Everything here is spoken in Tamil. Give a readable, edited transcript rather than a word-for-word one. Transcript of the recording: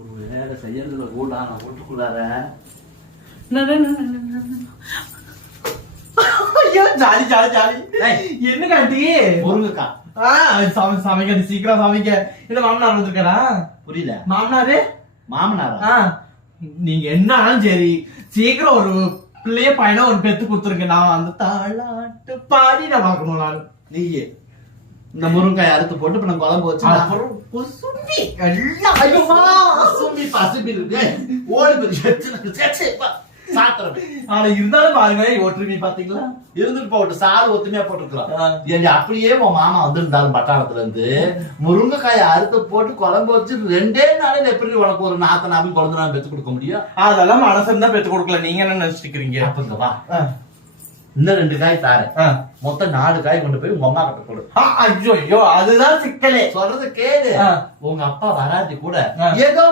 ஒரு வேலை செய்யறதுல கூட நான் விட்டுக்கூடாத. Jolly jolly jolly. என்ன காட்டி முருங்கக்காய் சமைக்க சீக்கிரம் சமைக்க. இல்ல மாமனார் வந்திருக்காரா? புரியல. மாமனாரு மாமனாரா? நீங்க என்னாலும் சரி சீக்கிரம் ஒரு பிள்ளைய பையனா ஒரு பெத்து கொடுத்துருங்க. நான் அந்த தாளாட்டு பாடி நான் பார்க்கணும். நான் நீயே இந்த முருங்காய் அறுத்து போட்டு இப்ப நான் குழம்பு வச்சு அப்புறம் குசும்பி எல்லாம் பசும்பி பசும்பி இருக்கு ஓடி போய் சாப்பிடுறேன். ஆனா இருந்தாலும் பாருங்க ஒற்றுமை பாத்தீங்களா? இருந்துட்டு போட்டு சாறு ஒத்துமையா போட்டுருக்கலாம். அப்படியே உன் மாமா வந்திருந்தாலும் பட்டாளத்துல இருந்து முருங்கைக்காயை அறுத்து போட்டு குழம்பு வச்சு 2 நாளையில எப்படி உனக்கு ஒரு நாத்தனாவும் குழந்தை பெற்று கொடுக்க முடியும்? அதெல்லாம் மனசு தான் பெற்று கொடுக்கல. நீங்க என்ன நினைச்சிருக்கீங்க? அப்பங்க வா, இன்னும் 2 காய் தாரேன். மொத்தம் 4 காய் கொண்டு போய் உங்க அம்மா கிட்ட போடு. ஐயோ அதுதான் சிக்கலே. சொல்றது கேளு. உங்க அப்பா வராட்டி கூட ஏதோ